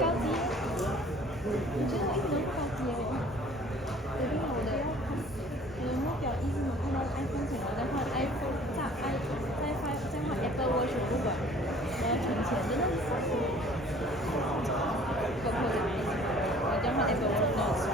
高级，我觉得我一直都不高级耶。我觉得我的目标一直能看到 iPhone 10，我再换 iPhone，再换 Apple Watch 不管，我要存钱，真的是够破的，我一定要换 Apple Watch 到算。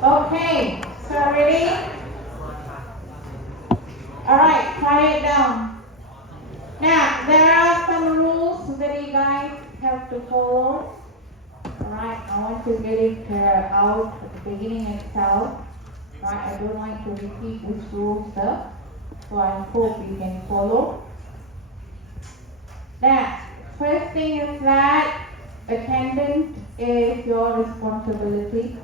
Okay, so ready? Alright, try it down. Now, there are some rules that you guys have to follow. Alright, I want to get it out at the beginning itself. Right, I don't like to repeat this rule stuff. So I hope you can follow. Now, first thing is that attendance is your responsibility.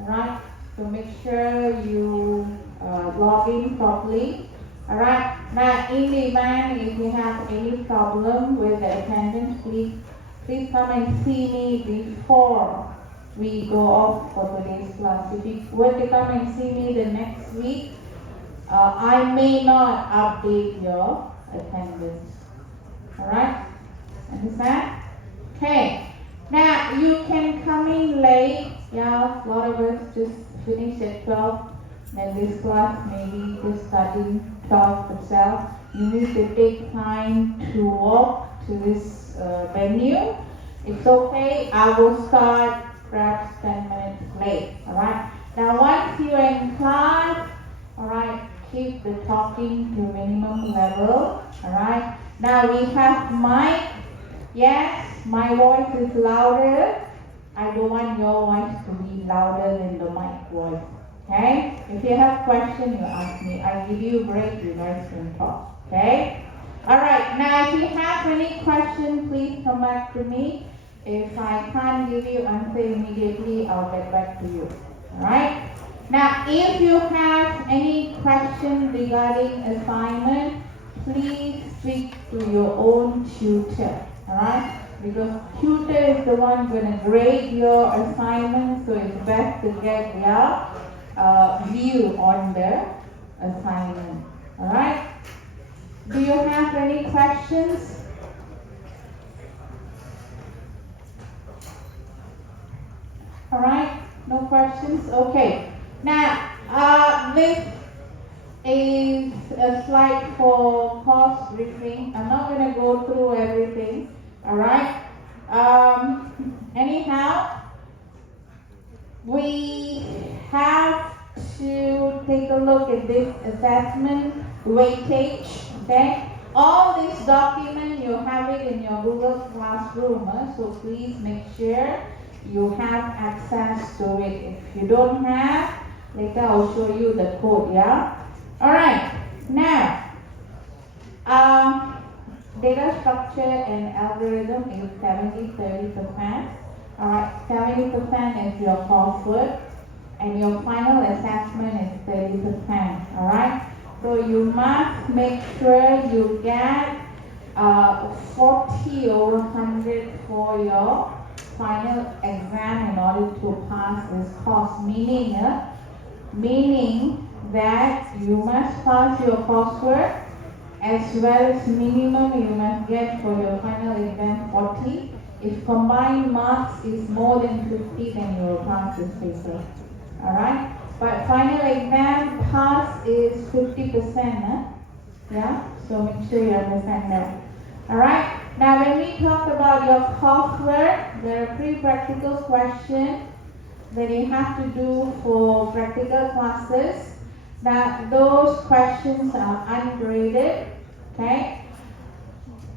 Alright, so make sure you log in properly. Alright, now in the event if you have any problem with the attendance, please come and see me before we go off for today's class. If you were to come and see me the next week, I may not update your attendance. Alright, understand? Okay. Now, you can come in late, yeah, a lot of us just finish at 12, and this class maybe just starting 12 itself. You need to take time to walk to this venue. It's okay, I will start perhaps 10 minutes late, alright? Now, once you're in class, alright, keep the talking to minimum level, alright? Now, we have mic. Yes, my voice is louder. I don't want your voice to be louder than the mic voice. Okay? If you have questions, you ask me. I give you a break, you guys can talk. Okay? Alright, now if you have any questions, please come back to me. If I can't give you answer immediately, I'll get back to you. Alright? Now, if you have any questions regarding assignment, please speak to your own tutor. Alright? because tutor is the one going to grade your assignment, so it's best to get their view on the assignment. Alright? Do you have any questions? Alright, no questions? Okay. Now, this is a slide for course briefing. I'm not going to go through everything. Alright? Anyhow, we have to take a look at this assessment weightage. Okay? All this document, you have it in your Google Classroom, so please make sure you have access to it. If you don't have, later I'll show you the code, yeah? Alright, now, data structure and algorithm is 70-30%. Alright, 70% is your coursework, and your final assessment is 30%. Alright, so you must make sure you get 40 over 100 for your final exam in order to pass this course, meaning that you must pass your coursework as well as minimum you must get for your final exam 40. If combined marks is more than 50, then you will pass this paper. Alright? But final exam pass is 50%. Yeah? So make sure you understand that. Alright? Now when we talk about your coursework, there are 3 practical questions that you have to do for practical classes. That those questions are ungraded. Okay?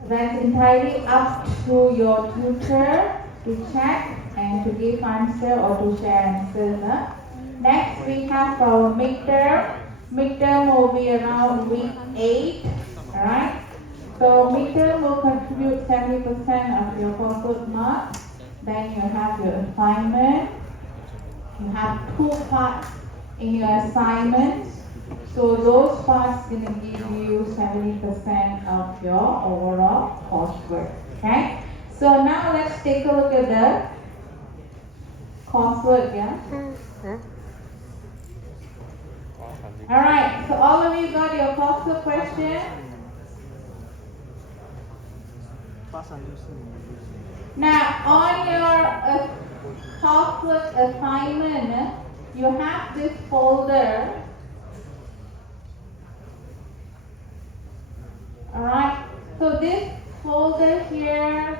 That's entirely up to your tutor to check and to give answer or to share answers. Next we have our midterm. Midterm will be around week 8. Alright? So midterm will contribute 70% of your coursework marks. Then you have your assignment. You have 2 parts in your assignment. So those parts going to give you 70% of your overall coursework. Okay? So now let's take a look at the coursework. Yeah? Alright, so all of you got your coursework question? Now on your coursework assignment, you have this folder. Alright, so this folder here,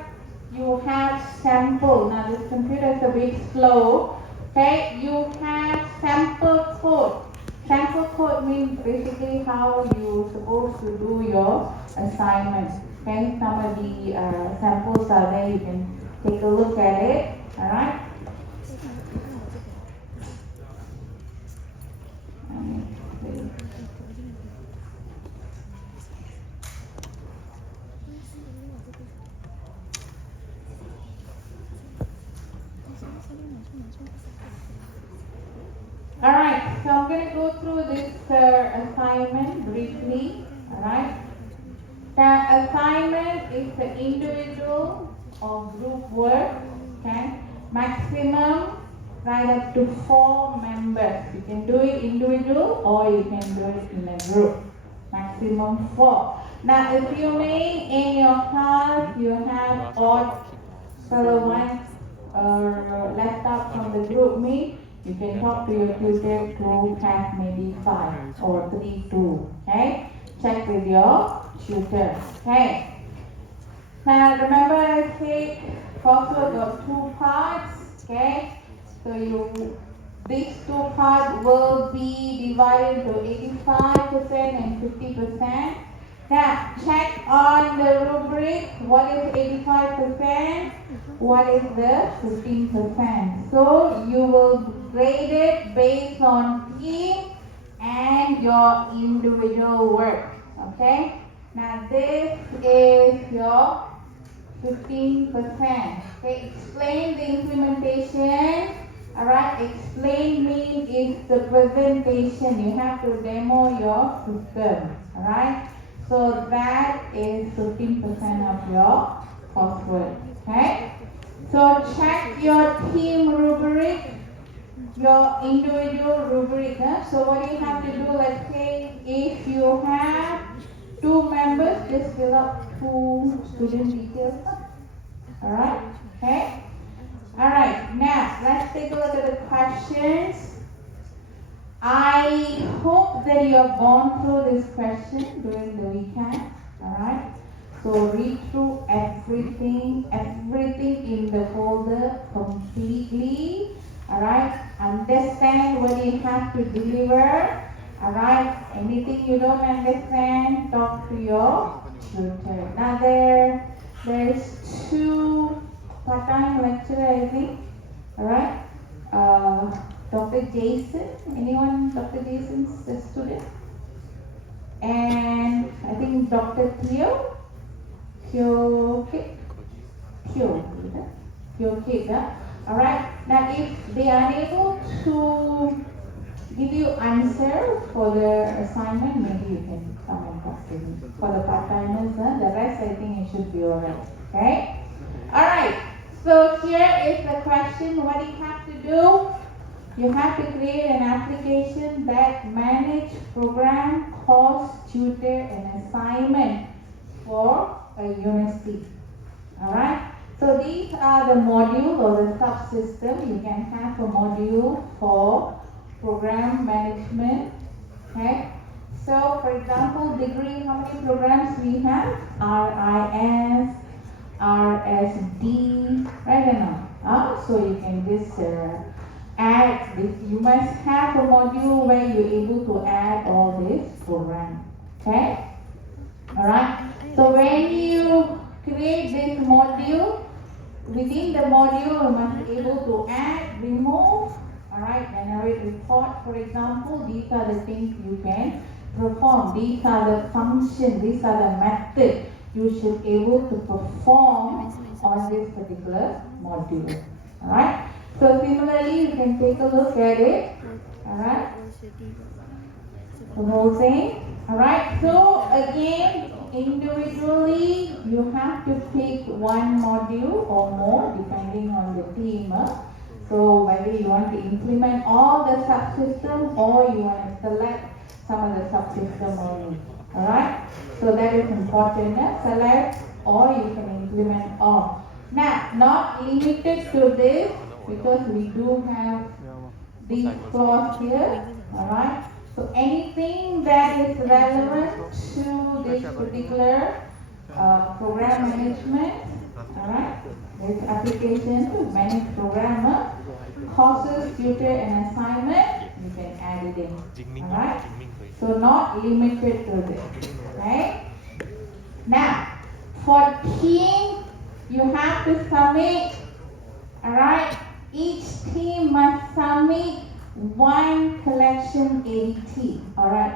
you have sample. Now this computer is a bit slow. Okay, you have sample code. Sample code means basically how you're supposed to do your assignment. Okay, some of the samples are there. You can take a look at it. Alright. Alright, so I'm going to go through this assignment briefly. Alright. The assignment is the individual or group work. Okay. Maximum right up to 4 members. You can do it individual or you can do it in a group. Maximum 4. Now assuming in your class you have odd fellow ones left out from the group meet, you can talk to your tutor to have maybe 5 or 3, 2. Okay? Check with your tutor. Okay? Now remember I said coursework got 2 parts. Okay? So these 2 parts will be divided to 85% and 50%. Now check on the rubric what is 85%, what is the 15%. So you will grade it based on team and your individual work. Okay? Now this is your 15%. Okay, explain the implementation. Alright, explain means is the presentation. You have to demo your system. Alright, so that is 15% of your coursework. Okay? So check your team rubric, your individual rubric. So what you have to do, let's say if you have 2 members, just fill up 2 student details. Alright? Okay? Alright, now let's take a look at the questions. I hope that you have gone through this question during the weekend. Alright? So read through everything in the folder completely. Alright? Understand what you have to deliver. Alright? Anything you don't understand, talk to your tutor. Now there's 2 part-time lecturer, I think. Alright? Dr. Jason. Anyone? Dr. Jason's a student? And I think Dr. Theo. Theo Kid. Alright. Now if they are able to give you answer for the assignment, maybe you can come and talk to me. For the part-timers, the rest I think it should be alright. Okay? Alright. So here is the question. What do you have to do? You have to create an application that manage, program, course, tutor, and assignment for a university. Alright? So these are the module or the subsystem. You can have a module for program management. Okay? So for example, degree, how many programs we have? RIS, RSD, right or not? So you can just add this. You must have a module where you're able to add all this program. Okay? Alright? So when you create this module, within the module you must be able to add, remove, alright, generate report, for example. These are the things you can perform. These are the functions, these are the methods you should be able to perform on this particular module. Alright? So similarly, you can take a look at it. Alright? The whole thing. Alright? So again, individually, you have to pick one module or more depending on the team. So whether you want to implement all the subsystem or you want to select some of the subsystem only. Alright? So that is important. Select or you can implement all. Now, not limited to this, because we do have these clause here. Alright? So anything that is relevant to this particular program management, alright, this application to manage programmer, courses, tutor and assignment, you can add it in. Alright? So not limited to this. Right? Now, for team, you have to submit, alright, each team must submit one collection ADT. Alright?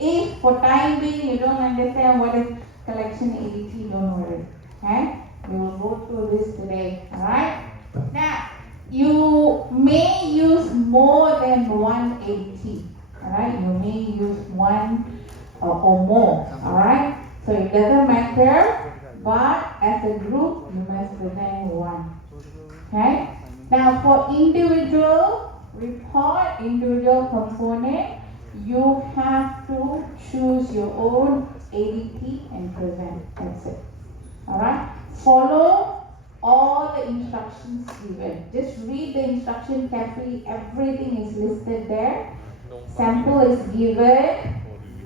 If for time being you don't understand what is collection ADT, don't worry. Okay? We will go through this today. Alright? Now, you may use more than one ADT. Alright? You may use one or more. Alright? So it doesn't matter, but as a group, you must present one. Okay? Now for individual report, individual component, you have to choose your own ADT and present. That's it. Alright? Follow all the instructions given. Just read the instruction carefully. Everything is listed there. Sample is given.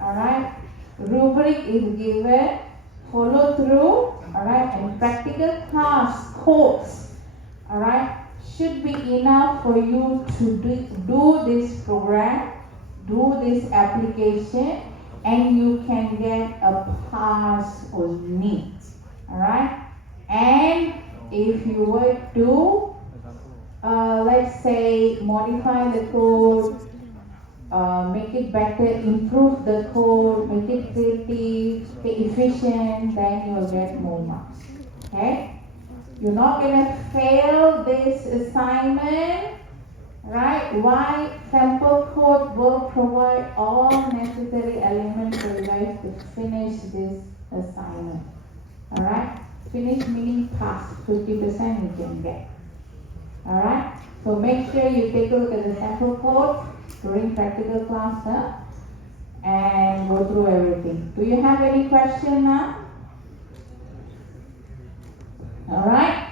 Alright? Rubric is given. Follow through. Alright? And practical tasks, codes. Alright? Should be enough for you to do this program, do this application, and you can get a pass only. Alright? And if you were to, let's say, modify the code, make it better, improve the code, make it creative, efficient, then you will get more marks. Okay? You're not going to fail this assignment, right? Why? Sample code will provide all necessary elements for you guys to finish this assignment. Alright? Finish meaning pass, 50% you can get. Alright? So make sure you take a look at the sample code during practical class, and go through everything. Do you have any question now? Alright?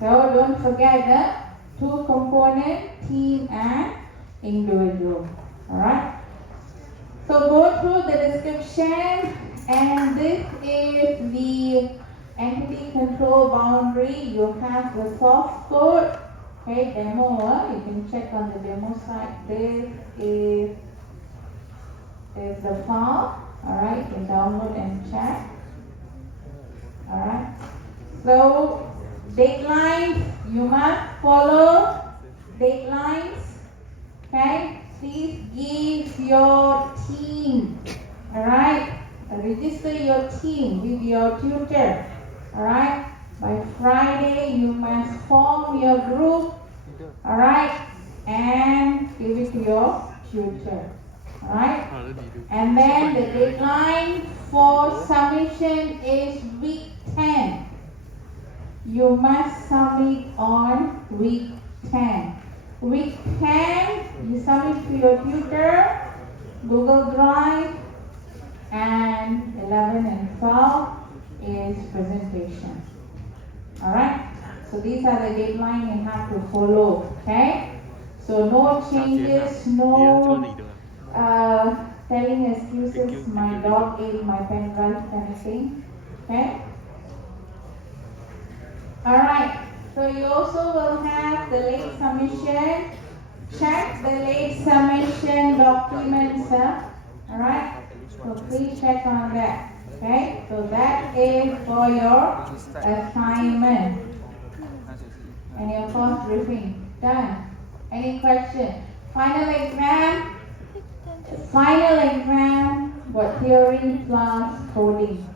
So don't forget the two component, team and individual. Alright? So go through the description, and this is the entity control boundary. You have the source code, okay, demo. You can check on the demo site. This is the file. Alright, you can download and check. Alright. So deadlines, you must follow deadlines. Okay, please give your team, alright, register your team with your tutor, alright. By Friday you must form your group, alright, and give it to your tutor, alright. And then the deadline for submission is week 10. You must submit on week 10. Week 10, you submit to your tutor, Google Drive, and 11 and 12 is presentation. Alright? So these are the deadlines you have to follow. Okay? So no changes, no telling excuses, my dog ate my pen drive kind of thing. Okay? Alright. So you also will have the late submission. Check the late submission documents. Alright? So please check on that. Okay? So that is for your assignment and your course briefing. Done. Any question? Final exam. Final exam. What theory plus coding.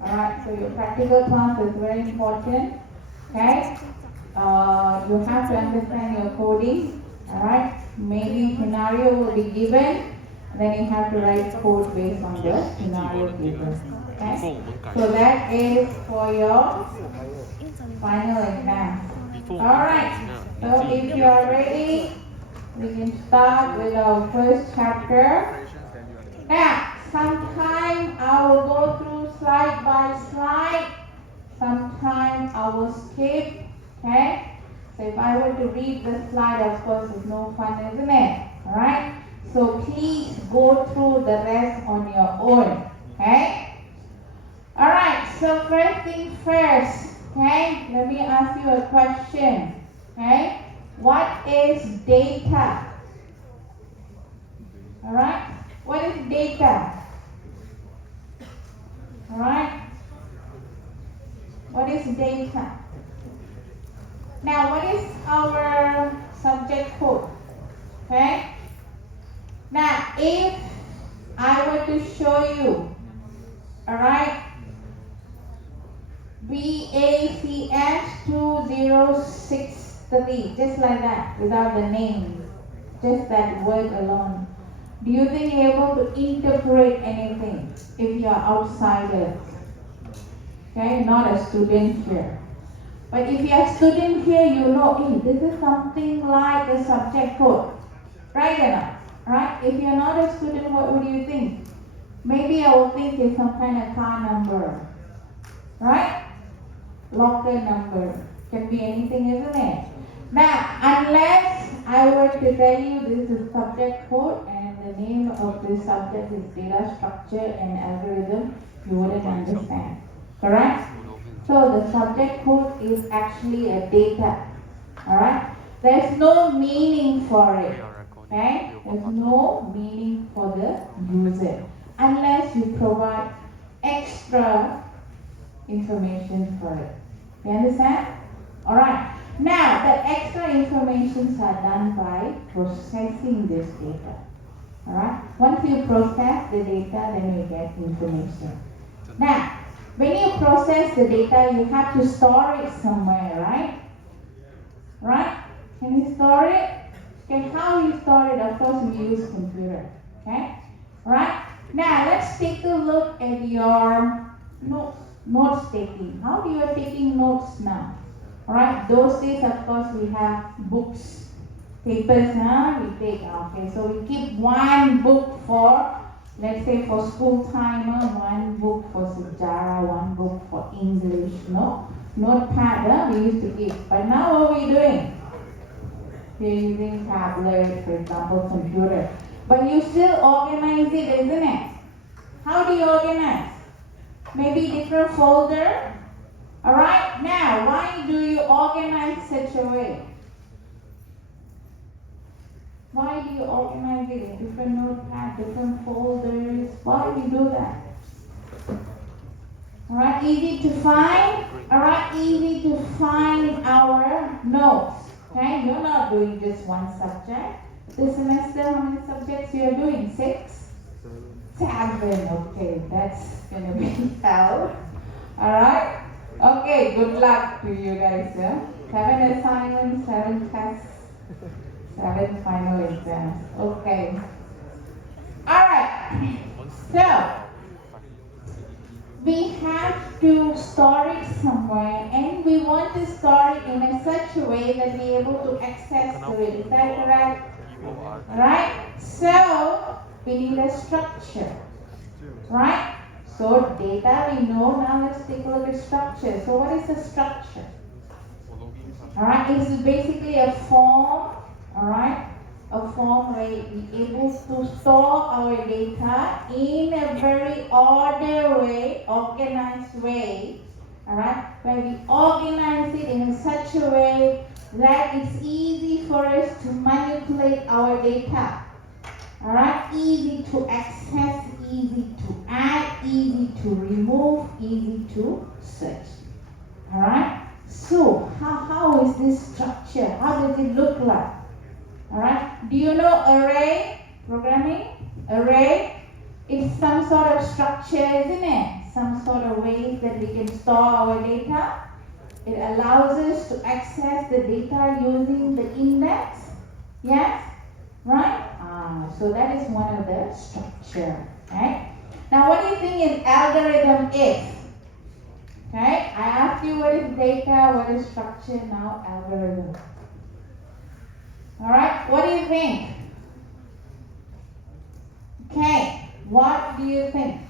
Alright? So your practical class is very important. Okay? You have to understand your coding. Alright? Maybe scenario will be given, then you have to write code based on the scenario given. Okay? So that is for your final exam. Alright. So if you are ready, we can start with our first chapter. Now, sometime I will go through slide by slide. Sometimes I will skip, okay? So if I were to read the slide, of course, it's no fun, isn't it? Alright? So please go through the rest on your own, okay? Alright, so first thing first, okay? Let me ask you a question, okay? What is data? Alright? What is data? Alright? What is data? Now, what is our subject code? Okay? Now, if I were to show you, alright, BACS 2063, just like that, without the name, just that word alone. Do you think you're able to interpret anything if you're outsider? Okay, not a student here. But if you're a student here, you know, hey, this is something like a subject code. Right or not? Right? If you're not a student, what would you think? Maybe I would think it's some kind of car number. Right? Locker number. Can be anything, isn't it? Now, unless I were to tell you this is subject code and the name of this subject is data structure and algorithm, you wouldn't understand. Correct? So the subject code is actually a data. Alright? There's no meaning for it. Okay? There's no meaning for the user unless you provide extra information for it. You understand? Alright. Now the extra informations are done by processing this data. Alright? Once you process the data, then you get information. Now, when you process the data, you have to store it somewhere, right? Right? Can you store it? Okay, how you store it? Of course, we use computer. Okay? Right? Now, let's take a look at your notes. Notes taking. How do you are taking notes now? Alright, those days of course we have books, papers, we take. Okay, so we keep one book for, let's say for school time, one book for Sejarah, one book for English, no? Notepad, we used to keep. But now what are we doing? We're using tablet, for example, computer. But you still organize it, isn't it? How do you organize? Maybe different folder. Alright, now why do you organize such a way? Why do you organize it in different notepad, different folders? Why do you do that? Alright, easy to find. Alright, easy to find our notes. Okay, you're not doing just one subject. This semester, how many subjects you are doing? 6? 7. Okay, that's gonna be hell. Alright? Okay, good luck to you guys. 7 assignments, 7 tests, 7 final exams. Okay. Alright. So, we have to store it somewhere and we want to store it in a such a way that we're able to access to it. Is that correct? Right? So, we need a structure. Right? So, data we know. Now let's take a look at structure. So, what is a structure? Alright, it is basically a form. Alright? A form where we're able to store our data in a very ordered way, organized way. Alright? Where we organize it in such a way that it's easy for us to manipulate our data. Alright? Easy to access, easy to add, easy to remove, easy to search. Alright? So, how is this structure? How does it look like? Alright? Do you know array programming? Array is some sort of structure, isn't it? Some sort of ways that we can store our data. It allows us to access the data using the index. Yes? Right? So that is one of the structure. Right? Now what do you think an algorithm is? Okay? I asked you what is data, what is structure, now algorithm. Alright, what do you think? Okay, what do you think?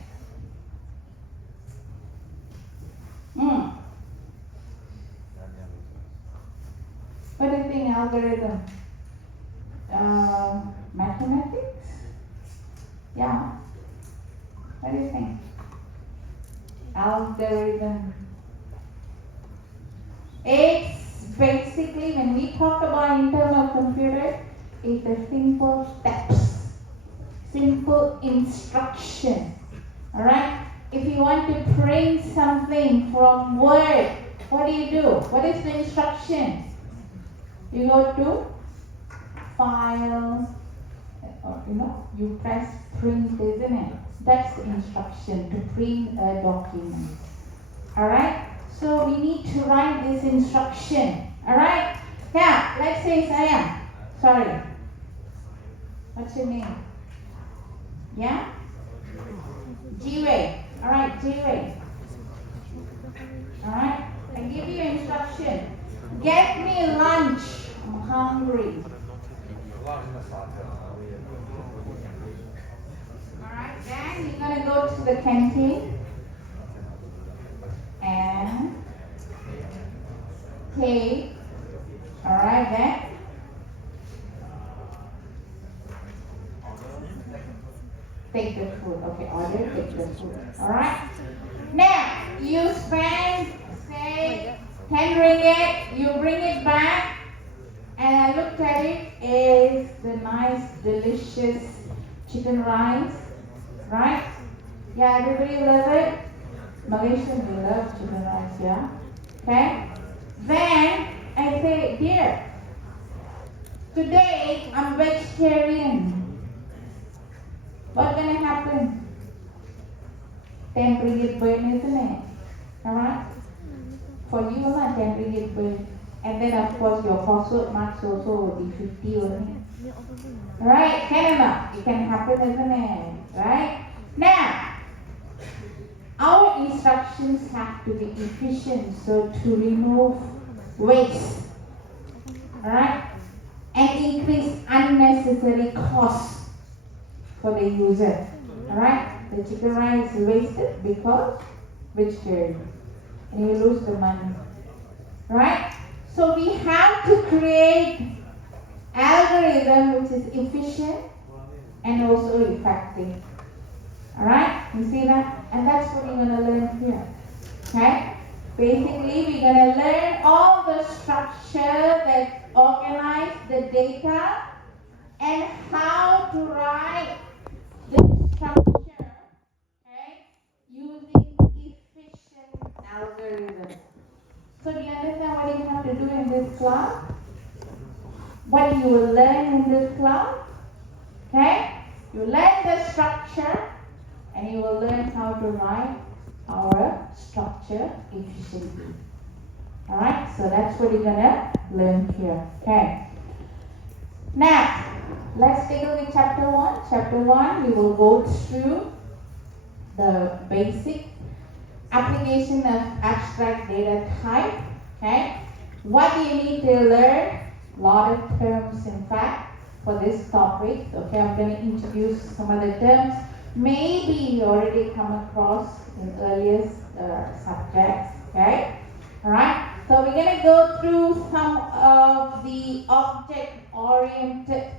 What do you think algorithm? Mathematics? Yeah. What do you think? Algorithm. It's basically, when we talk about in terms of computer, it's a simple steps, simple instruction. Alright? If you want to print something from Word, what do? What is the instruction? You go to File, or you press print, isn't it? That's the instruction to print a document. Alright? So we need to write this instruction. Alright? Now, let's say Sayang. Sorry. What's your name? Yeah? Jiwei. Alright, Jiwei. Alright? I give you instruction. Get me lunch. I'm hungry. Alright, then you're gonna go to the canteen and take, alright, then take the food. Okay, order, take the food. Alright? Now, you spend, say, 10 ringgit, you bring it back, and I looked at it, is the nice, delicious chicken rice, right? Yeah, everybody love it? Malaysians, we love chicken rice, yeah? Okay? Then, I say, dear, today I'm vegetarian. What's gonna happen? 10 ringgit burn, isn't it? Alright? For you, not 10 ringgit burn. And then, of course, your household marks also will be 50 only. Right? Can or not? It can happen, isn't it? Right? Now, our instruction instructions have to be efficient, so to remove waste, alright, and increase unnecessary costs for the user, alright. The chicken rice is wasted because vegetarian, and you lose the money, right? So we have to create algorithm which is efficient and also effective. Alright, you see that? And that's what we're going to learn here. Okay? Basically, we're going to learn all the structure that organize the data and how to write the structure, okay, using efficient algorithms. So do you understand what you have to do in this class? What you will learn in this class? Okay? You learn the structure and you will learn how to write our structure efficiently. Alright, so that's what you're gonna learn here. Okay. Now, let's take a look at chapter 1. Chapter 1, we will go through the basic application of abstract data type. Okay. What do you need to learn? A lot of terms, in fact, for this topic. Okay, I'm going to introduce some of the terms. Maybe you already come across in earlier subjects. Okay. Alright. So we're going to go through some of the object-oriented,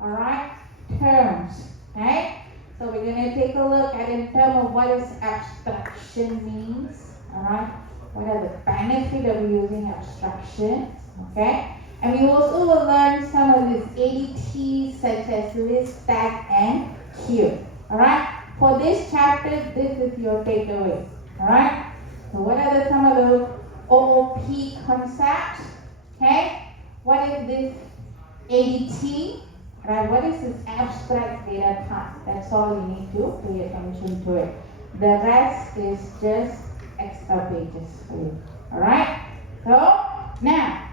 alright, terms. Okay. So we're going to take a look at in terms of what is abstraction means. Alright. What are the benefits of using abstraction? Okay. And we also will learn some of these ADTs such as list, tag, and queue. Alright. For this chapter, this is your takeaway. Alright. So what are some of the OOP concepts? Okay. What is this ADT? Right. What is this abstract data type? That's all you need to pay attention to it. The rest is just extra pages for you. Alright. So now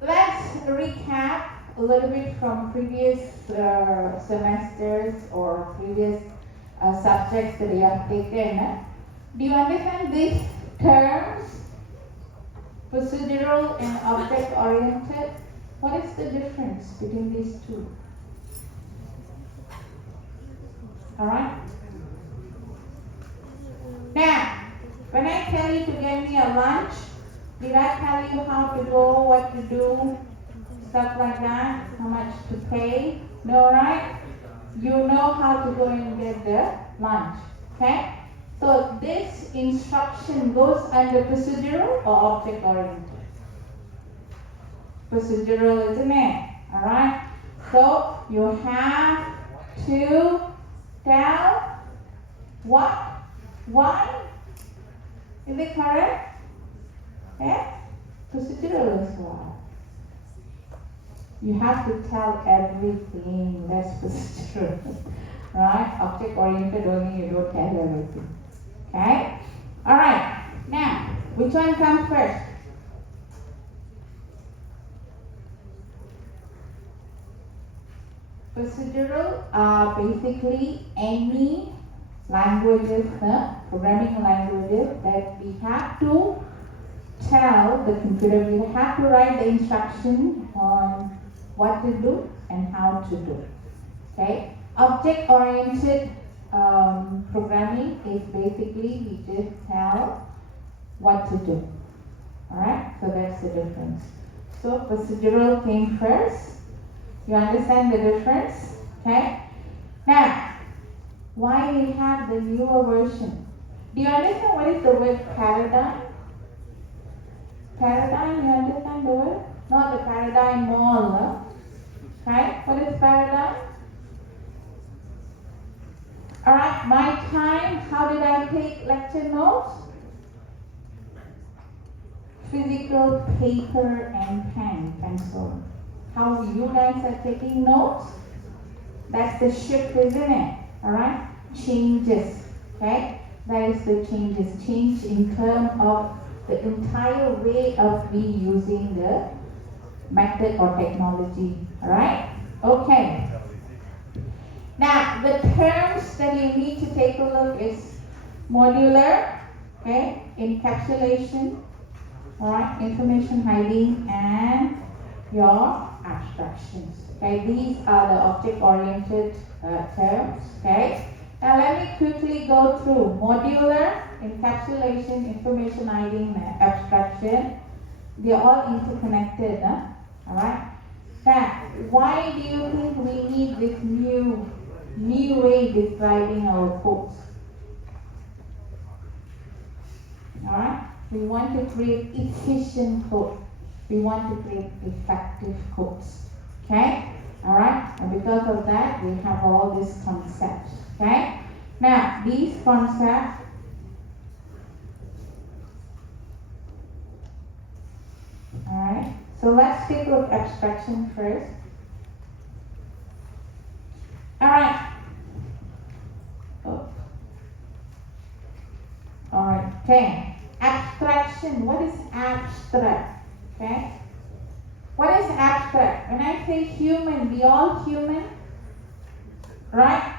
let's recap a little bit from previous semesters or previous subjects that you have taken. Do you understand these terms? Procedural and object-oriented. What is the difference between these two? Alright? Now, when I tell you to get me a lunch, did I tell you how to go, what to do, stuff like that, how much to pay? No, right? You know how to go and get the lunch, okay? So this instruction goes under procedural or object-oriented? Procedural, isn't it? Alright? So you have to tell what? Why? Is it correct? Yeah? Procedural as well. You have to tell everything. That's procedural. Right? Object-oriented only, you don't tell everything. Okay? Alright. Now, which one comes first? Procedural are basically any languages, programming languages that we have to tell the computer, we have to write the instruction on what to do and how to do. Okay? Object-oriented programming is basically we just tell what to do. Alright? So that's the difference. So procedural came first. You understand the difference? Okay? Now, why we have the newer version? Do you understand what is the word paradigm? Paradigm, you understand the word? Not the paradigm mall. Okay? What is paradigm? Alright, my time, how did I take lecture notes? Physical paper and pen, pencil. How you guys are taking notes? That's the shift, isn't it? Alright? Changes. Okay? That is the changes. Change in terms of the entire way of me using the method or technology. Alright? Okay. Now, the terms that you need to take a look is modular, okay, encapsulation, alright, information hiding, and your abstractions. Okay, these are the object-oriented terms. Okay, now let me quickly go through modular, encapsulation, information hiding, and abstraction. They are all interconnected. Alright. Now, why do you think we need this new way describing our codes? Alright. We want to create efficient code. We want to create effective codes. Okay? Alright? And because of that, we have all these concepts. Okay? Now, these concepts, alright, so let's take a look at abstraction first. Alright. Oh. Alright, 10. Abstraction. What is abstract? Okay? What is abstract? When I say human, we all human, right?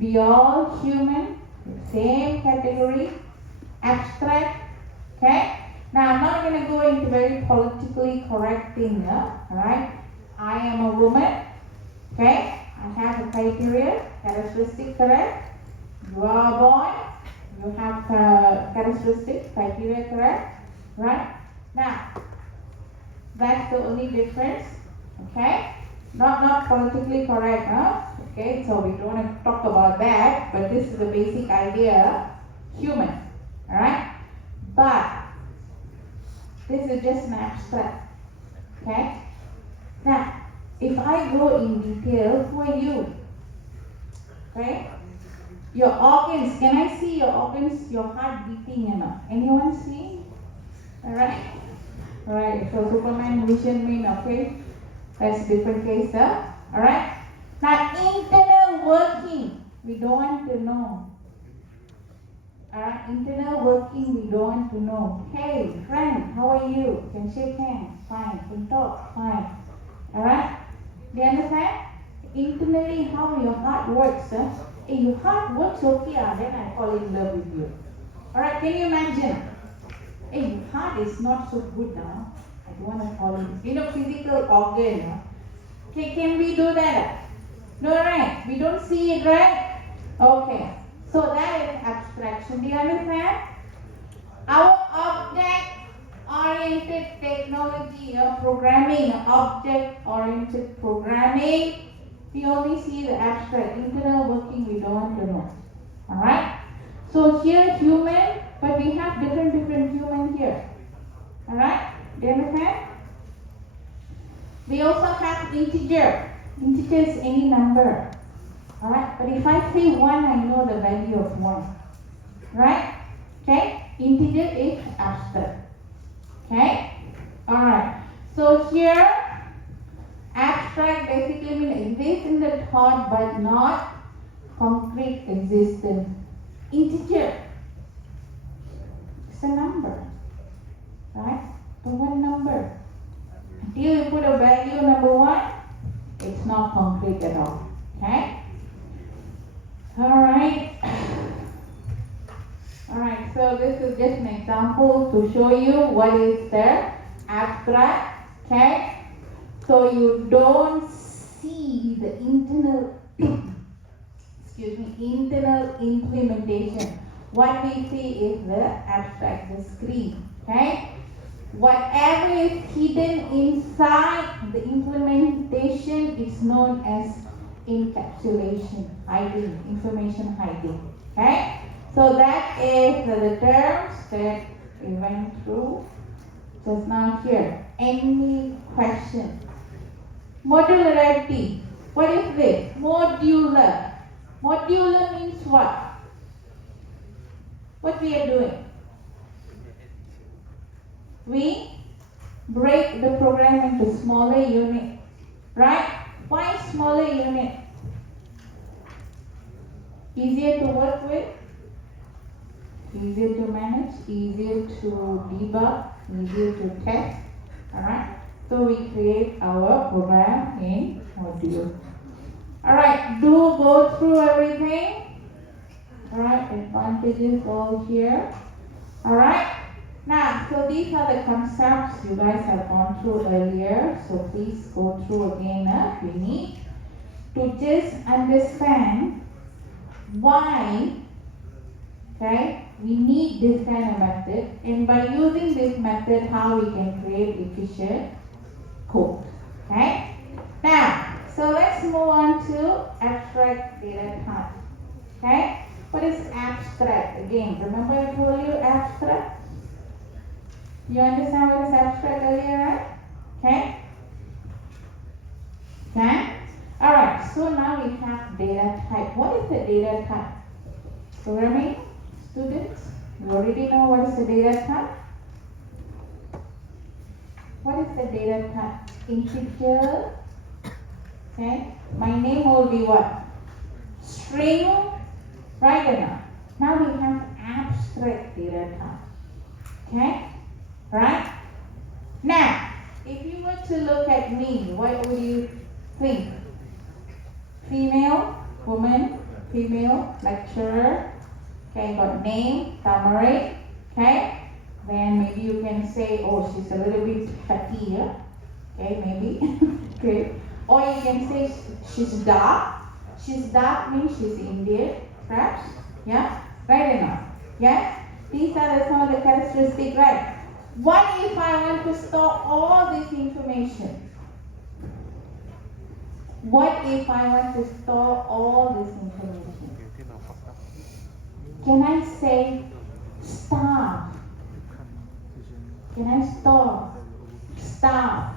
We all human, same category. Abstract, okay? Now I'm not going to go into very politically correct thing, right? I am a woman, okay? I have a criteria, characteristic correct. You are a boy, you have characteristic, criteria correct, right? Now, that's the only difference, okay? Not politically correct, okay? So we don't want to talk about that, but this is the basic idea, human, alright? But this is just an abstract, okay? Now, if I go in detail, who are you? Okay? Your organs, can I see your organs, your heart beating enough? Anyone see? Alright. Alright, so Superman vision mean, okay? That's a different case, alright? Now, internal working, we don't want to know. Alright, internal working, we don't want to know. Hey, friend, how are you? Can shake hands, fine. Can talk, fine. Alright? Do you understand? Internally, how your heart works. Hey, your heart works okay, then I fall in love with you. Alright, can you imagine? Hey, your heart is not so good now. I don't want to fall in. You know, physical organ. Okay, can we do that? No, right? We don't see it, right? Okay. So that is abstraction. Do you understand? Our object-oriented technology or programming, object-oriented programming, we only see the abstract. Internal working, we don't want to know. Alright? So here human, but we have different human here. Alright? Do you understand? We also have integer. Integer is any number. Alright? But if I say 1, I know the value of 1. Right? Okay? Integer is abstract. Okay? Alright. So here, abstract basically means exist in the thought but not concrete existence. Integer. It's a number. Right? The one number. Until you put a value number 1, it's not concrete at all. Okay? Alright. Alright, so this is just an example to show you what is the abstract. Okay? So you don't see the internal internal implementation. What we see is the abstract, the screen. Okay? Whatever is hidden inside the implementation is known as encapsulation, hiding, information hiding. Okay? So that is the terms that we went through just now here. Any question? Modularity. What is this? Modular. Modular means what? What we are doing? We break the program into smaller units. Right? Why smaller unit? Easier to work with, easier to manage, easier to debug, easier to test. Alright? So we create our program in module. Alright, do go through everything. Alright, advantages all here. Alright. Now, so these are the concepts you guys have gone through earlier. So please go through again if you need to just understand why, okay, we need this kind of method, and by using this method how we can create efficient code. Okay. Now, so let's move on to abstract data type. Okay. What is abstract? Again, remember I told you abstract? You understand what is abstract earlier, right? Okay? Okay? Alright, so now we have data type. What is the data type? Programming students, you already know what is the data type? What is the data type? Integer. Okay? My name will be what? String. Right or not? Now we have abstract data type. Okay? Right? Now, if you were to look at me, what would you think? Female, woman, female, lecturer. Okay, got name, summary. Okay? Then maybe you can say, oh, she's a little bit fatty, yeah? Okay, maybe. Okay. Or you can say she's dark. She's dark means she's Indian, perhaps. Yeah? Right or not? Yeah? These are some of the characteristics, right? What if I want to store all this information? What if I want to store all this information? Can I say star? Can I store star?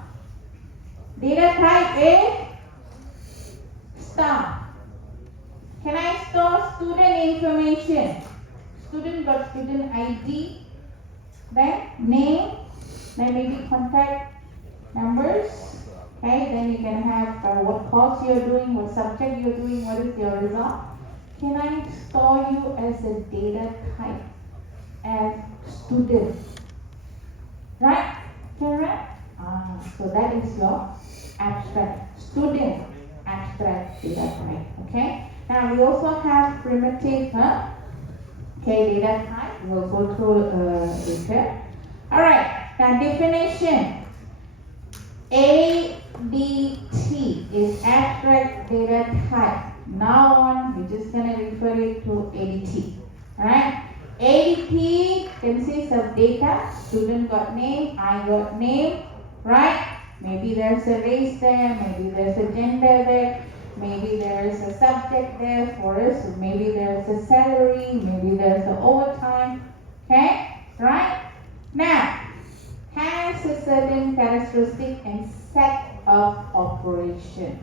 Data type is star. Can I store student information? Student got student ID. Then name, then maybe contact numbers. Okay, then you can have what course you're doing, what subject you're doing, what is your result. Can I store you as a data type, as student? Right? Correct? So that is your abstract student abstract data type. Okay. Now we also have primitive. Okay, data type. We'll go through later. All right. Now definition. ADT is abstract data type. Now on, we're just gonna refer it to ADT. All right. ADT consists of data. Student got name. I got name. Right. Maybe there's a race there. Maybe there's a gender there. Maybe there is a subject there for us. Maybe there's a salary. Maybe there's an overtime. Okay? Right? Now, has a certain characteristic and set of operation.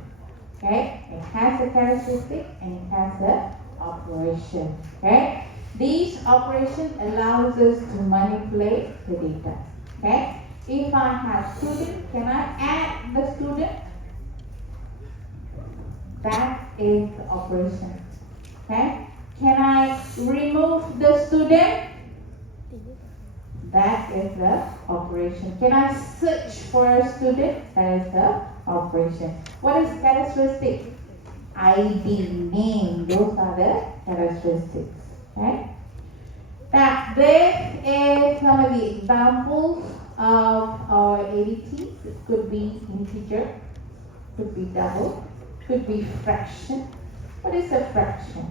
Okay? It has a characteristic and it has a operation. Okay? These operations allows us to manipulate the data. Okay? If I have student, can I add the student? That is the operation. Okay? Can I remove the student? That is the operation. Can I search for a student? That is the operation. What is characteristic? ID, name. Those are the characteristics. Okay? Now, this is some of the examples of our ADTs. It could be integer, could be double, could be fraction. What is a fraction?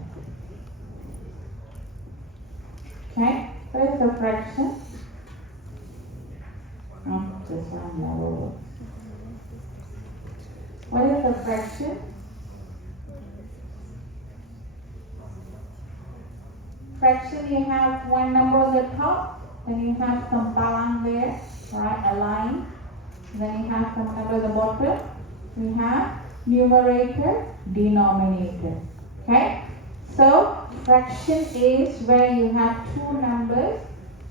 Okay, what is a fraction? Just one more. What is a fraction? Fraction, you have one number on the top, then you have some balang there, right, a line. Then you have some number at the bottom. We have numerator, denominator. Okay? So, fraction is where you have two numbers.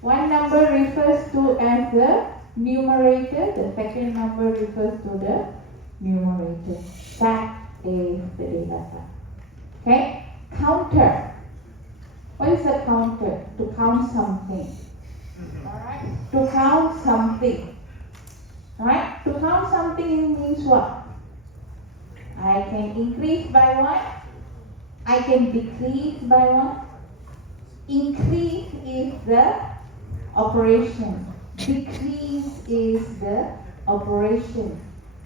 One number refers to as the numerator, the second number refers to the numerator. That is the data type. Okay? Counter. What is a counter? To count something. Alright? To count something. Alright? To count something means what? I can increase by 1. I can decrease by 1. Increase is the operation. Decrease is the operation.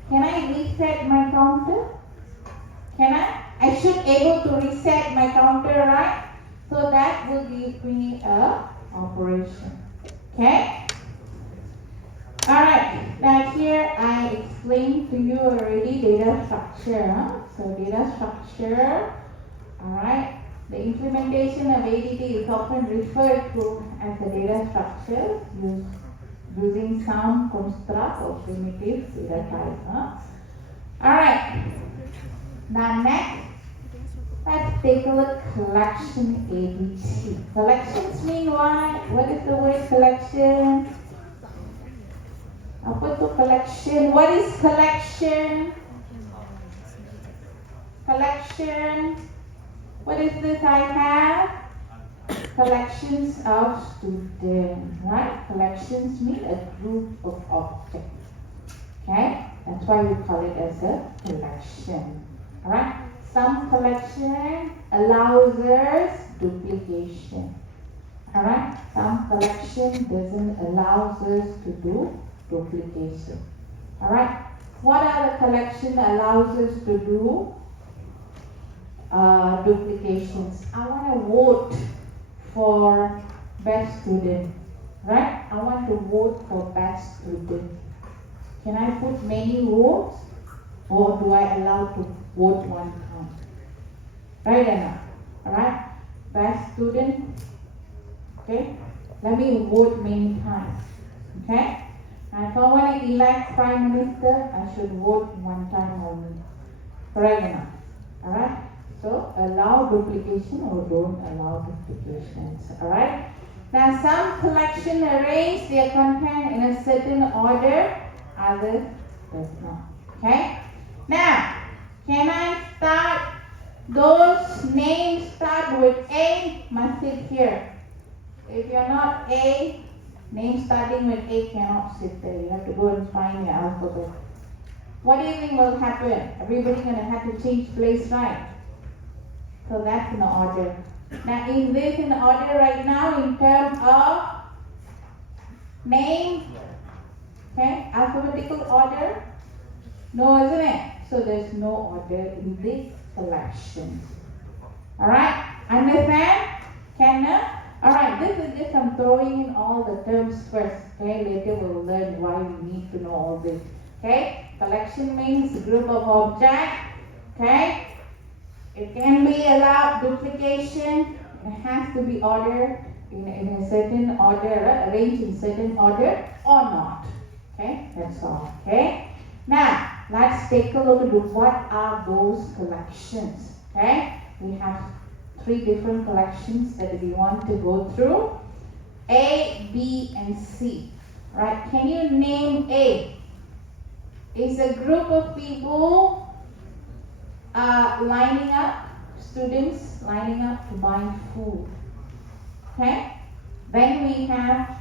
Can I reset my counter? Can I? I should able to reset my counter, right? So that will give me a operation. Okay? Alright, now here I explained to you already data structure. So data structure, alright. The implementation of ADT is often referred to as a data structure using some construct or primitive data type. Alright, now next, let's take a look collection ADT. Collections mean what? What is the word collection? Apa tu collection? What is collection? Collection. What is this I have? Collections of students, right? Collections mean a group of objects. Okay? That's why we call it as a collection. Alright? Some collection allows us duplication. Alright? Some collection doesn't allow us to do duplication. Alright? What other collection allows us to do duplications? I want to vote for best student. Right? I want to vote for best student. Can I put many votes? Or do I allow to vote one time? Right or not? Alright? Best student. Okay? Let me vote many times. Okay? And if I want to elect Prime Minister, I should vote one time only. Correct or not? Alright? So, allow duplication or don't allow duplications. Alright? Now, some collection arrange their content in a certain order, others does not. Okay? Now, can I start? Those names start with A, must sit here. If you're not A, name starting with A cannot sit there. You have to go and find your alphabet. What do you think will happen? Everybody gonna have to change place, right? So that's in order. Now is this in order right now in terms of name? Okay, alphabetical order? No, isn't it? So there's no order in this collection. Alright, understand? Alright, this is just I'm throwing in all the terms first. Okay, later we'll learn why we need to know all this. Okay, collection means group of objects. Okay, it can be allowed duplication. It has to be ordered in a certain order, arranged in certain order or not. Okay, that's all. Okay, now let's take a look at what are those collections. Okay, we have 3 different collections that we want to go through. A, B, and C. Right? Can you name A? It's a group of people lining up, students lining up to buy food. Okay? Then we have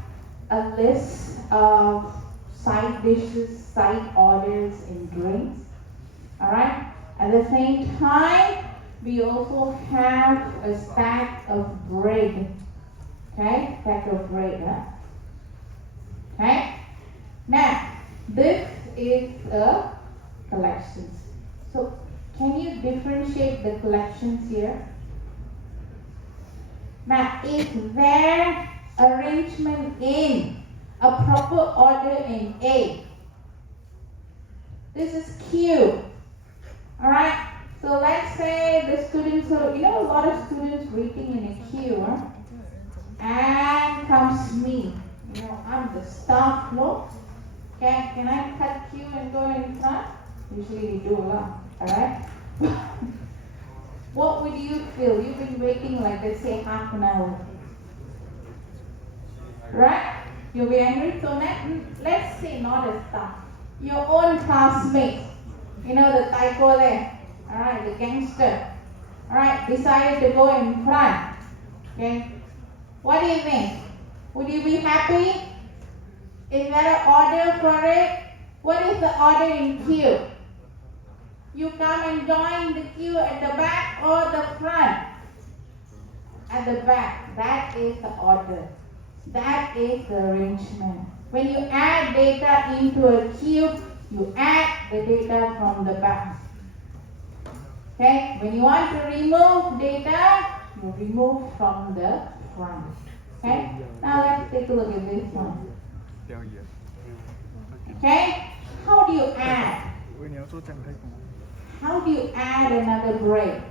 a list of side dishes, side orders, and drinks. Alright? At the same time, we also have a stack of bread. Okay? Stack of bread. Okay? Now, this is a collections. So, can you differentiate the collections here? Now, is there arrangement in a proper order in A? This is Q. Alright? So let's say the students are, a lot of students waiting in a queue, and comes me. I'm the staff, no? Can I cut queue and go in front? Usually we do, alright? What would you feel? You've been waiting like, let's say, half an hour. Right? You'll be angry. So let's say not a staff. Your own classmates. The typo there. Alright, the gangster. Alright, decided to go in front. Okay. What do you think? Would you be happy? Is there an order for it? What is the order in queue? You come and join the queue at the back or the front? at the back. That is the order. That is the arrangement. When you add data into a cube, you add the data from the back. Okay? When you want to remove data, you remove from the front. Okay? Now let's take a look at this one. Okay? How do you add? How do you add another break?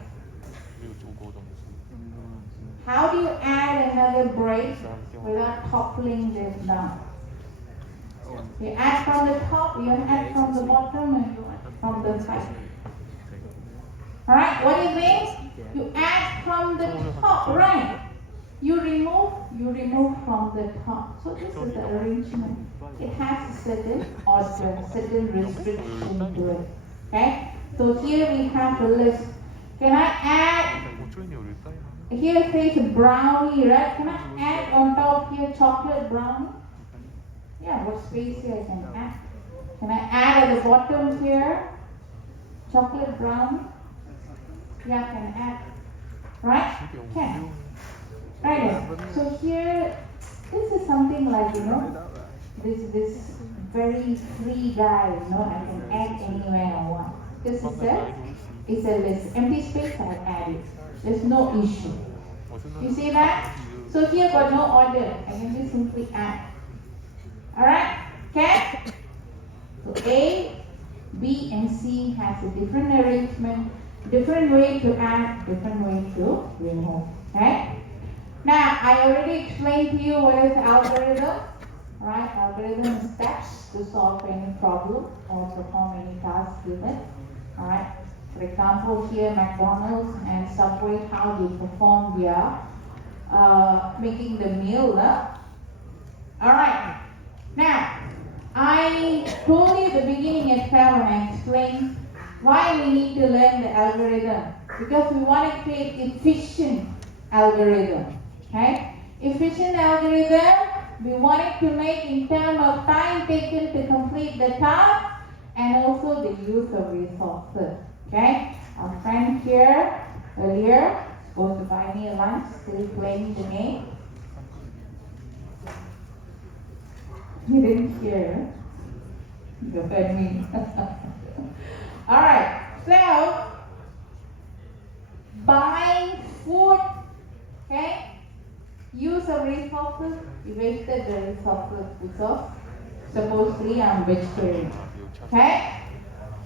How do you add another break without toppling this down? You add from the top, you add from the bottom, and you add from the side. Alright, what it means? You add from the top, right? You remove from the top. So this is the arrangement. It has a certain order, certain restriction to it. Okay? So here we have a list. Can I add? Here it says brownie, right? Can I add on top here chocolate brownie? Yeah, what space here I can add? Can I add at the bottom here? Chocolate brownie? Yeah, I can add. Right? Can. Right. So here, this is something like, this very free guy, I can add anywhere I want. This is it's a list. Empty space, I add it. There's no issue. You see that? So here got no order. I can just simply add. Alright? Okay? So A, B, and C has a different arrangement, different way to add, different way to remove. Okay? Now, I already explained to you what is algorithm. Right? Algorithm is steps to solve any problem or perform any task given. Alright? For example, here McDonald's and Subway, how they perform their making the meal. Alright. Now, I told you at the beginning itself when I explained why we need to learn the algorithm. Because we want to create efficient algorithm. Okay? Efficient algorithm, we want it to make in terms of time taken to complete the task and also the use of resources. Okay? Our friend here earlier supposed to buy me a lunch, still playing the game. You didn't hear. You heard me. Alright, so buying food, okay? Use of resources, we wasted the resources because supposedly I'm vegetarian. Okay?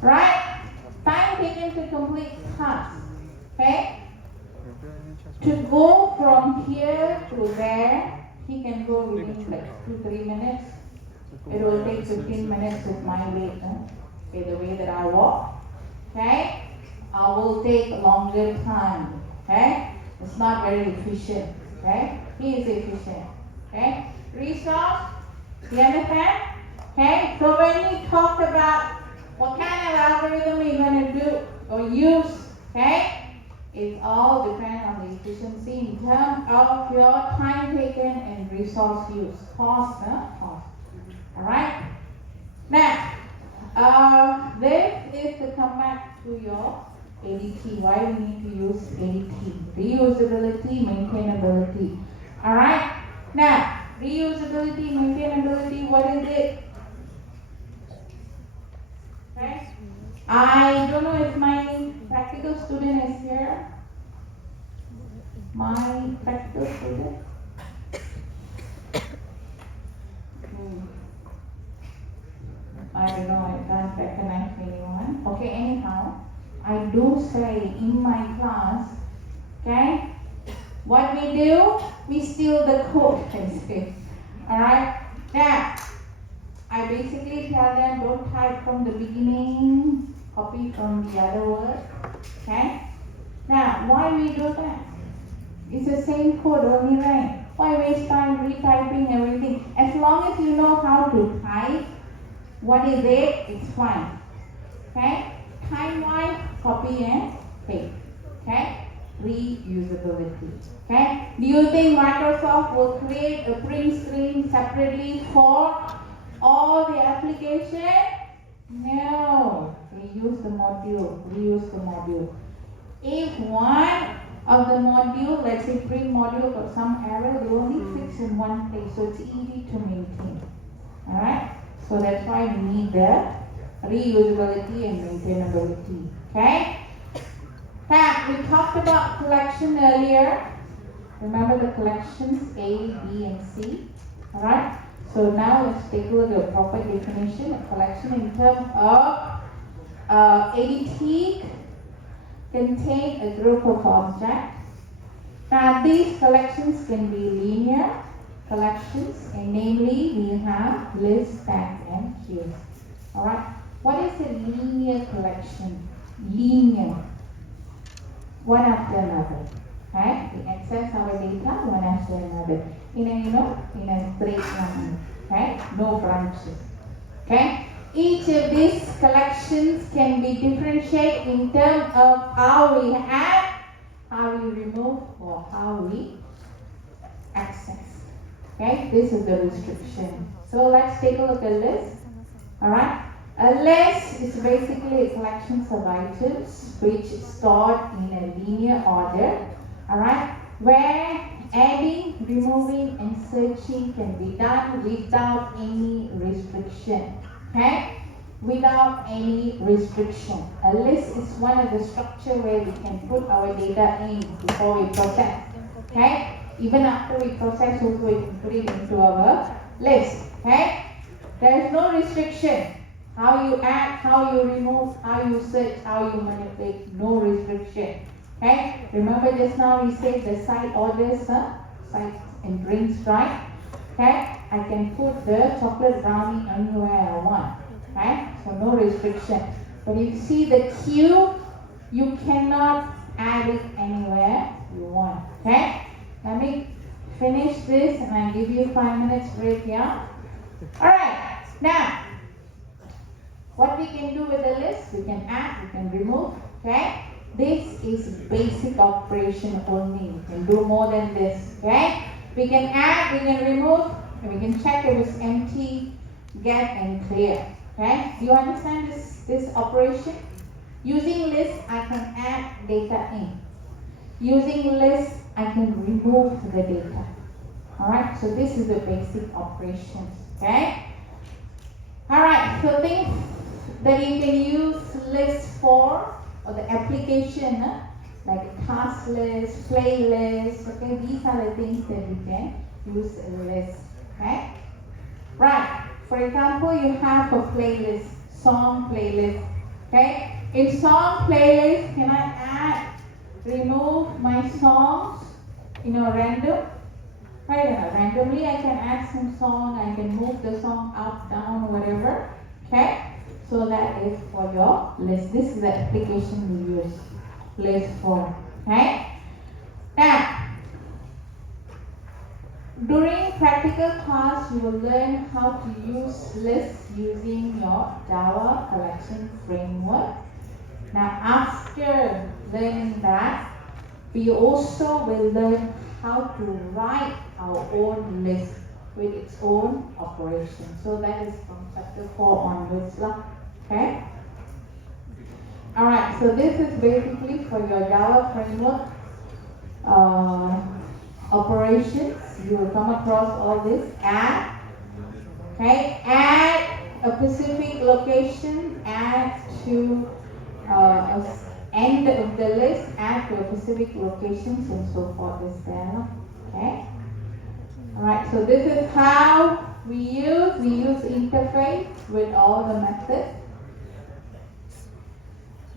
Right? Time taken to complete tasks. Okay? To go from here to there, he can go within like 2-3 minutes. It will take 15 minutes with my weight. Okay, the way that I walk. Okay? I will take longer time. Okay? It's not very efficient. Okay? He is efficient. Okay? Resource. You understand? Okay? So when we talk about what kind of algorithm we're going to do or use, okay? It all depends on the efficiency in terms of your time taken and resource use. Cost, cost. Alright? Now, this is to come back to your ADT. Why we need to use ADT? Reusability, maintainability. Alright? Now, reusability, maintainability, what is it? Okay? I don't know if my practical student is here. My practical student? I don't know, I can't recognize anyone. Okay, anyhow, I do say in my class, okay, what we do, we steal the code, I say. Alright? Now, I basically tell them don't type from the beginning, copy from the other word. Okay? Now, why we do that? It's the same code only, right? Why waste time retyping everything? As long as you know how to type, what is it? It's fine. Okay? Time-wise, copy and paste. Okay? Reusability. Okay? Do you think Microsoft will create a print screen separately for all the application? No. They use the module. Reuse the module. If one of the module, let's say pre-module got some error, they only fix in one place, so it's easy to maintain. Alright? So that's why we need the reusability and maintainability. Okay? Now, we talked about collection earlier. Remember the collections A, B, and C. Alright? So now let's take a look at the proper definition of collection in terms of ADT contain a group of objects. Now these collections can be linear collections, and namely we have list, stack, and queue. Alright? What is a linear collection? Linear. One after another. Okay? We access our data one after another. In a straight line. Okay? No branches. Okay? Each of these collections can be differentiated in terms of how we add, how we remove, or how we access. Okay, this is the restriction. So let's take a look at list. Alright, a list is basically a collection of items which is stored in a linear order. Alright, where adding, removing, and searching can be done without any restriction. Okay? Without any restriction. A list is one of the structure where we can put our data in before we process. Okay? Even after we process also we can put it into our list. Okay? There is no restriction. How you add, how you remove, how you search, how you manipulate, no restriction. Okay? Remember just now we said the side orders, sides and drinks, right? Okay? I can put the chocolate brownie anywhere I want. Okay? So no restriction. But if you see the queue, you cannot add it anywhere you want. Okay? Let me finish this and I give you 5 minutes break here. Alright, now what we can do with the list, we can add, we can remove. Okay? This is basic operation only. We can do more than this. Okay? We can add, we can remove, and we can check if it's empty, get, and clear. Okay? Do you understand this operation? Using list, I can add data in. Using list, I can remove the data. Alright, so this is the basic operations. Okay? Alright, so things that you can use list for, or the application, like a task list, playlist, okay, these are the things that we can use a list. Okay? Right, for example, you have a playlist, song playlist. Okay? In song playlist, can I add, remove my songs, random? Right, randomly I can add some song, I can move the song up, down, whatever. Okay? So that is for your list. This is the application we use list for. Okay? Now, during practical class, you will learn how to use lists using your Java collection framework. Now, after learning that, we also will learn how to write our own list with its own operation. So that is from chapter 4 onwards. Okay? Alright, so this is basically for your Java framework operations. You will come across all this. Add. Okay? Add a specific location, add to end of the list, add to a specific locations, and so forth is there. Okay? Alright, so this is how we use interface with all the methods.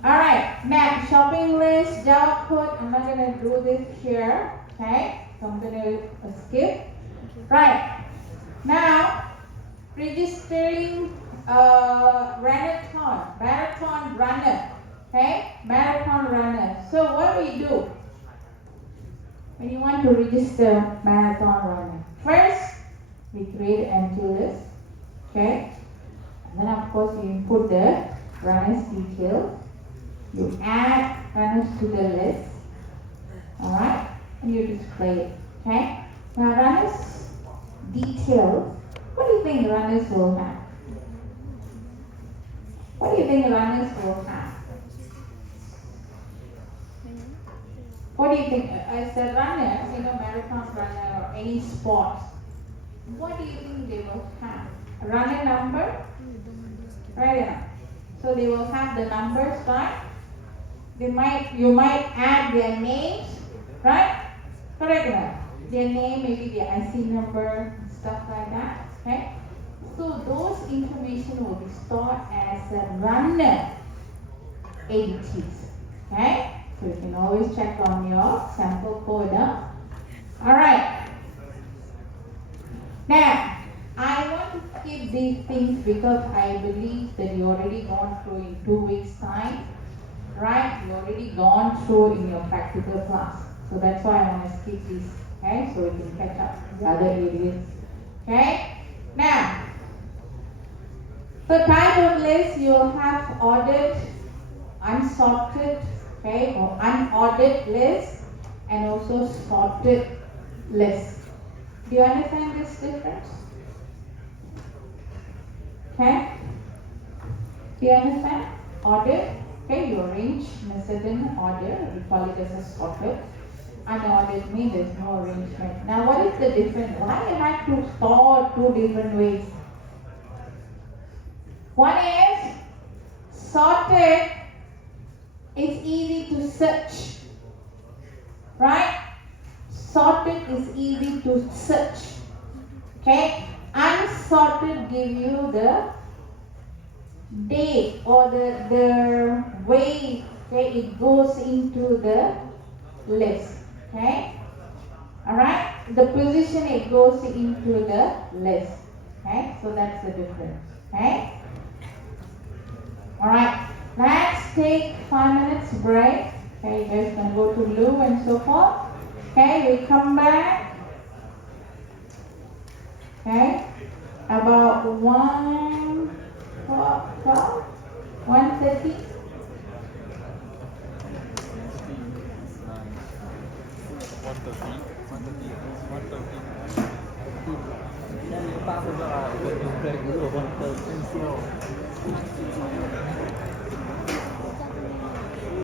Alright, now shopping list, Java code, I'm not going to do this here. Okay, so I'm going to skip. Right, now registering marathon runner. Okay, marathon runner. So what do we do when you want to register marathon runner? First, we create an empty list. Okay, and then of course you input the runner's details. You add runners to the list. Alright, and you display it. Okay, now runners details. What do you think runners will have? What do you think runners will have? What do you think? As a runner, marathon runner or any sports, what do you think they will have? Runner number? Right enough. So they will have the numbers, right? You might add their names, right? Correct enough. Their name, maybe their IC number, stuff like that. Okay? So those information will be stored as a runner entities. Okay? So you can always check on your sample code. Alright. Now, I want to skip these things because I believe that you already gone through in 2 weeks time. Right? You already gone through in your practical class. So that's why I want to skip this. Okay? So we can catch up the other areas. Okay? Now, so type of list you will have ordered, unsorted, okay, or unordered list, and also sorted list. Do you understand this difference? Okay? Do you understand? Ordered, okay, you arrange in a certain order, we call it as a sorted. Unordered means there's no arrangement. Now what is the difference? Why I have to store two different ways? One is sorted, it's easy to search. Right? Sorted is easy to search. Okay? Unsorted give you the date or the way, okay, it goes into the list. Okay? Alright? The position it goes into the list. Okay? So that's the difference. Okay? Alright, let's take 5 minutes break. Okay, you guys can go to loo and so forth. Okay, we come back. Okay, about 1:30. 1:30. Ba không là gần đường về của bọn tờ pencil.